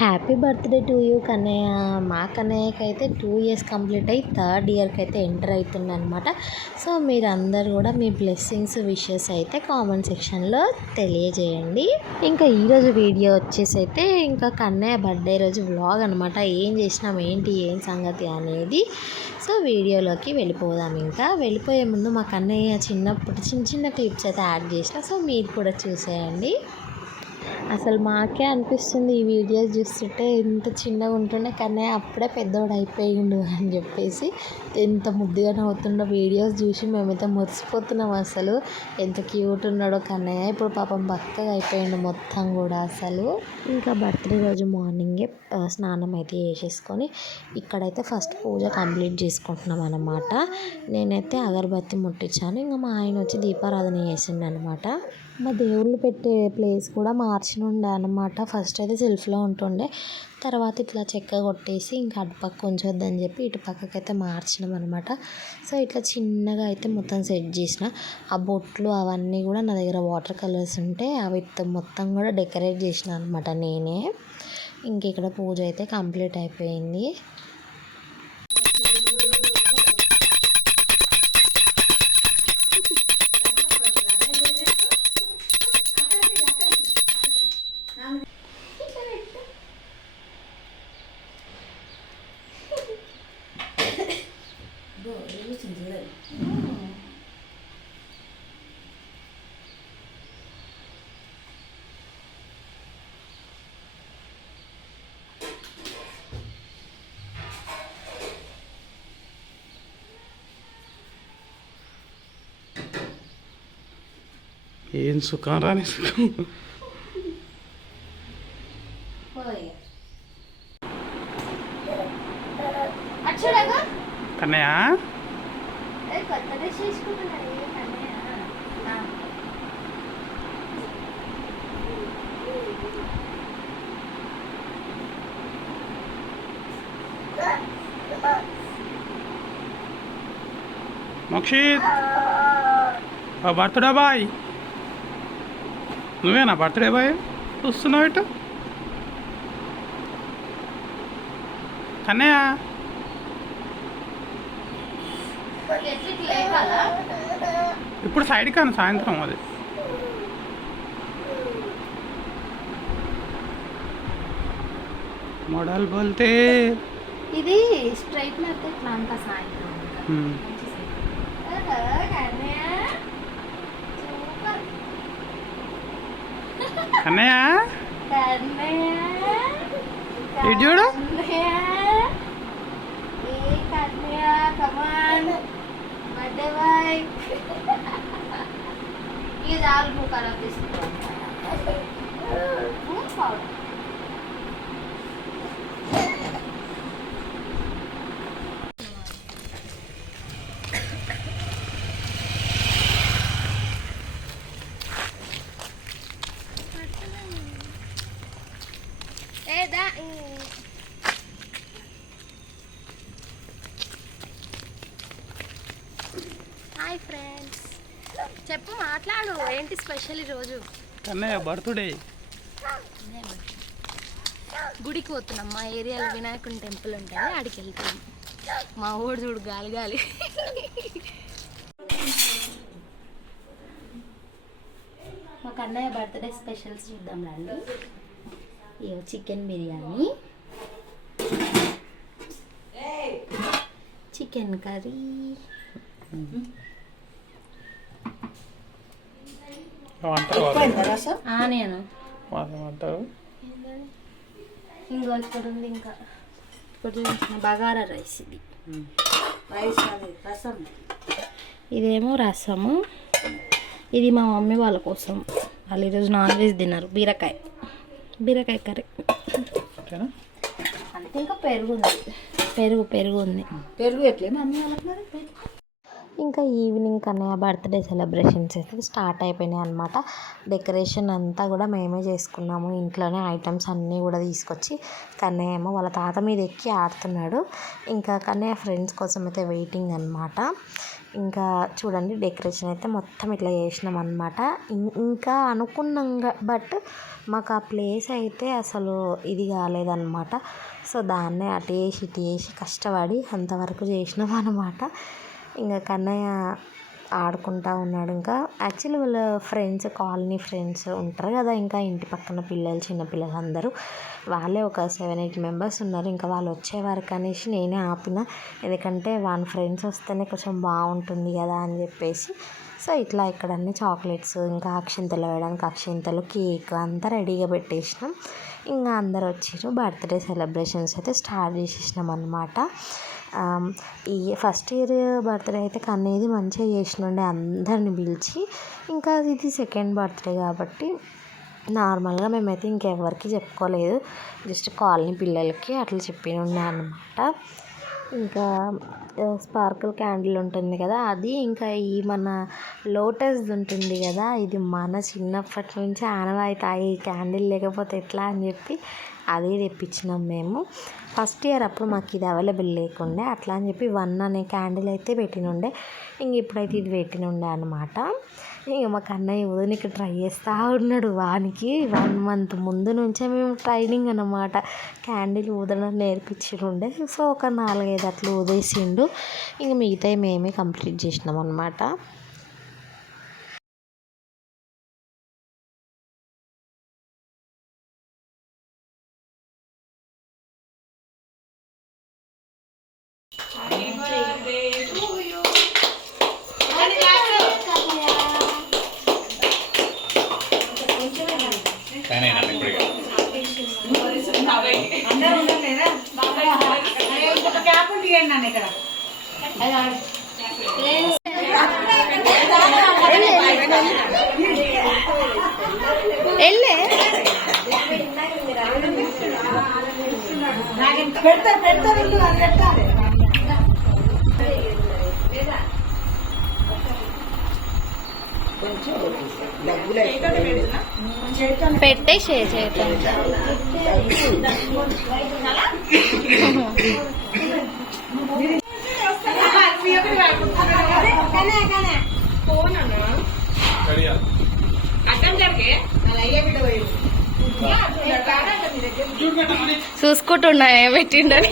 Happy birthday to you Kannayya. మా కన్నయ్యకి అయితే 2 years complete అయ్యి 3rd ఇయర్కి అయితే ఎంటర్ అవుతుంది అనమాట. సో మీరందరూ కూడా మీ బ్లెస్సింగ్స్ విషెస్ అయితే కామెంట్ సెక్షన్లో తెలియజేయండి. ఇంకా ఈరోజు వీడియో వచ్చేసి అయితే ఇంకా కన్నయ్య బర్త్డే రోజు వ్లాగ్ అనమాట. ఏం చేసినాం ఏంటి ఏం సంగతి అనేది. సో వీడియోలోకి వెళ్ళిపోదాం. ఇంకా వెళ్ళిపోయే ముందు మా కన్నయ్య చిన్నప్పుడు చిన్న క్లిప్స్ అయితే యాడ్ చేసిన. సో మీరు కూడా చూసేయండి. అసలు మాకే అనిపిస్తుంది ఈ వీడియోస్ చూస్తుంటే ఇంత చిన్నగా ఉంటుండే కన్నయ్య అప్పుడే పెద్దోడు అయిపోయిండు అని చెప్పేసి ఎంత ముద్దుగా నవ్వుతుండో వీడియోస్ చూసి మేమైతే మురిసిపోతున్నాం. అసలు ఎంత క్యూట్ ఉన్నాడో కన్నయ్య. ఇప్పుడు పాపం బక్కగా అయిపోయిండు మొత్తం కూడా. అసలు ఇంకా బర్త్డే రోజు మార్నింగే స్నానం అయితే చేసేసుకొని ఇక్కడైతే ఫస్ట్ పూజ కంప్లీట్ చేసుకుంటున్నాం అన్నమాట. నేనైతే అగరబత్తి ముట్టించాను. ఇంకా మా ఆయన వచ్చి దీపారాధన చేసిండు అనమాట. మా దేవుళ్ళు పెట్టే ప్లేస్ కూడా మార్చినుండే అనమాట. ఫస్ట్ అయితే సెల్ఫ్లో ఉంటుండే, తర్వాత ఇట్లా చెక్క కొట్టేసి ఇంకా అటుపక్క ఉంచొద్దని చెప్పి ఇటు పక్కకైతే మార్చినాం అనమాట. సో ఇట్లా చిన్నగా అయితే మొత్తం సెట్ చేసిన. ఆ బొట్లు అవన్నీ కూడా నా దగ్గర వాటర్ కలర్స్ ఉంటే అవి మొత్తం కూడా డెకరేట్ చేసిన అనమాట నేనే. ఇంక ఇక్కడ పూజ అయితే కంప్లీట్ అయిపోయింది. ఏం సుఖం రాని సుఖం. Kannayya Mokshith birthday boy. నువ్వేనా బర్త్డే బాయ్ చూస్తున్నావు ఇటు? కన్నయ్య ఇప్పుడు సైడ్ కాను సాయంత్రం అది. మోడల్ బోల్తే ఇది స్ట్రైట్ సాయంత్రం కన్నయ్య ఇటు చూడు. హాయ్ ఫ్రెండ్స్, చెప్పు మాట్లాడు. ఏంటి స్పెషల్ ఈరోజు? కన్నయ్య బర్త్డే. గుడికి పోతున్నాం. మా ఏరియాలో వినాయకుని టెంపుల్ ఉంటుంది, ఆడికి వెళ్తున్నాం. మా ఊడు చూడు గాలి గాలి. మా కన్నయ్య బర్త్డే స్పెషల్స్ చూద్దాం రండి. ఇవో చికెన్ బిర్యానీ, చికెన్ కర్రీ, నేను ఇంకో ఇక్కడ ఉంది. ఇంకా ఇప్పుడు చూసిన బగారా రైస్. ఇది రసం, ఇదేమో రసము. ఇది మా మమ్మీ వాళ్ళ కోసం, వాళ్ళు ఈరోజు నాన్ వెజ్ తిన్నారు. బీరకాయ కర్రీ అంతే. ఇంకా పెరుగు ఉంది. పెరుగు ఎట్లే మమ్మీ వాళ్ళకి. ఇంకా ఈవినింగ్ కన్నయ్య బర్త్డే సెలబ్రేషన్స్ అయితే స్టార్ట్ అయిపోయినాయి అనమాట. డెకరేషన్ అంతా కూడా మేమే చేసుకున్నాము. ఇంట్లోనే ఐటమ్స్ అన్నీ కూడా తీసుకొచ్చి కన్నయ్య ఏమో వాళ్ళ తాత మీద ఎక్కి ఆడుతున్నాడు. ఇంకా కన్నయ్య ఫ్రెండ్స్ కోసం అయితే వెయిటింగ్ అనమాట. ఇంకా చూడండి డెకరేషన్ అయితే మొత్తం ఇట్లా చేసినాం అనమాట. ఇంకా అనుకున్నాం బట్ మాకు ఆ ప్లేస్ అయితే అసలు ఇది కాలేదన్నమాట. సో దాన్నే అటు వేసి ఇటు వేసి కష్టపడి అంతవరకు చేసినాం అనమాట. ఇంకా కన్నయ్య ఆడుకుంటూ ఉన్నాడు. ఇంకా యాక్చువల్లీ వాళ్ళ ఫ్రెండ్స్, కాలనీ ఫ్రెండ్స్ ఉంటారు కదా, ఇంకా ఇంటి పక్కన పిల్లలు, చిన్నపిల్లలు అందరూ వాళ్ళే ఒక 7-8 మెంబర్స్ ఉన్నారు. ఇంకా వాళ్ళు వచ్చేవారికి అనేసి నేనే ఆపిన, ఎందుకంటే వాళ్ళ ఫ్రెండ్స్ వస్తేనే కొంచెం బాగుంటుంది కదా అని చెప్పేసి. సో ఇట్లా ఇక్కడ అన్ని చాక్లెట్స్, ఇంకా అక్షింతలు వేయడానికి అక్షింతలు, కేక్ అంతా రెడీగా పెట్టేసినాం. ఇంకా అందరు వచ్చారు. బర్త్డే సెలబ్రేషన్స్ అయితే స్టార్ట్ చేసేసినాం అనమాట. ఈ ఫస్ట్ ఇయర్ బర్త్డే అయితే కన్నయ్యది మంచిగా చేసినుండే అందరిని పిలిచి. ఇంకా ఇది సెకండ్ బర్త్డే కాబట్టి నార్మల్గా మేమైతే ఇంకెవరికి చెప్పుకోలేదు, జస్ట్ కాలనీ పిల్లలకి అట్లా చెప్పినుండే అనమాట. ఇంకా స్పార్కిల్ క్యాండిల్ ఉంటుంది కదా అది, ఇంకా ఈ మన లోటస్ ఉంటుంది కదా, ఇది మన చిన్నప్పటి నుంచి ఆనవాయితీ, ఈ క్యాండిల్ లేకపోతే ఎట్లా అని చెప్పి అదే తెప్పించినాం మేము. ఫస్ట్ ఇయర్ అప్పుడు మాకు ఇది అవైలబుల్ లేకుండే, అట్లా అని చెప్పి 1 అనే క్యాండిల్ అయితే పెట్టినుండే. ఇంక ఇప్పుడైతే ఇది పెట్టినుండే అనమాట. ఇక మా కన్నయ్య ఊరికి ట్రై చేస్తూ ఉన్నాడు. వానికి 1 మంత్ ముందు నుంచే మేము ట్రైనింగ్ అనమాట, క్యాండిల్ ఊదడం నేర్పించిండే. సో ఒక 4-5 అట్లా ఊదేసిండు. ఇంక మిగతాయి మేమే కంప్లీట్ చేసినాం అనమాట. పెట్టే చేయటం చూసుకుంటున్నా పెట్టిండని.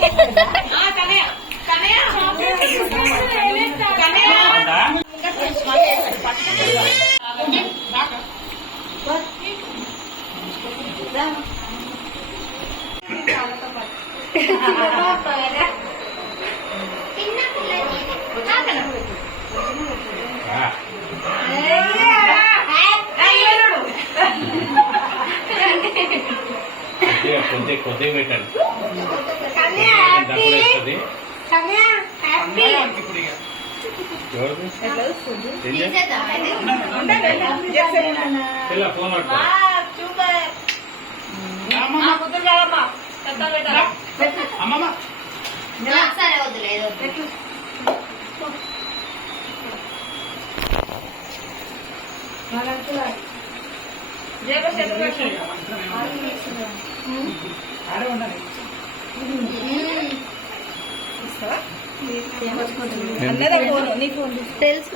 కొద్దిగా పెట్టండి. తెలుసు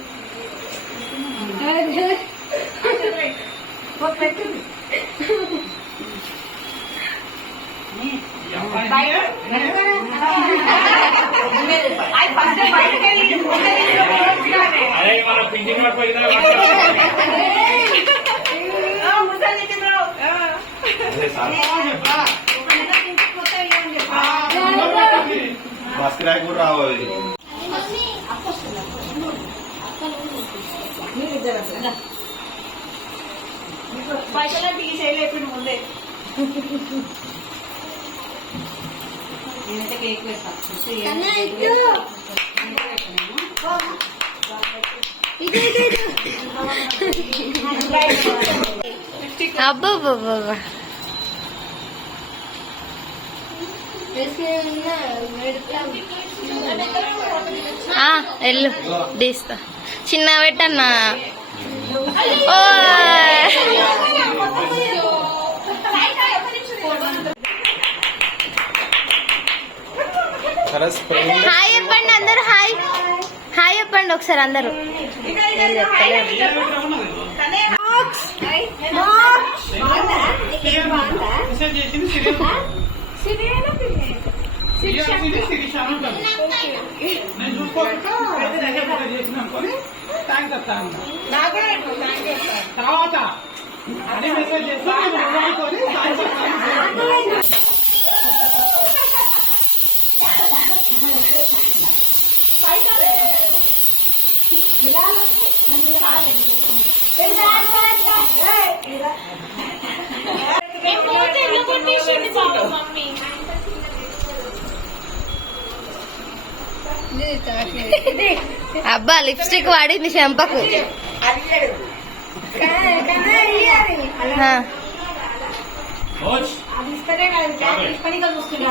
బస్కిరాయి కూడా రావాలి. పైసలు తీసేయలేకుండా ముందే నేనైతే కేక్ పెడతా. అబ్బా వెళ్ళు తీస్తా. చిన్న పెట్టన్నా. హాయ్ చెప్పండి అందరు. హాయ్ హాయ్ చెప్పండి. చెప్పండి ఒకసారి అందరూ. తర్వాత అదే మెసేజ్ చేస్తా అబ్బా లిప్స్టిక్ వాడింది చెంపకు. అది ఇస్తేనే కదా చూస్తున్నా.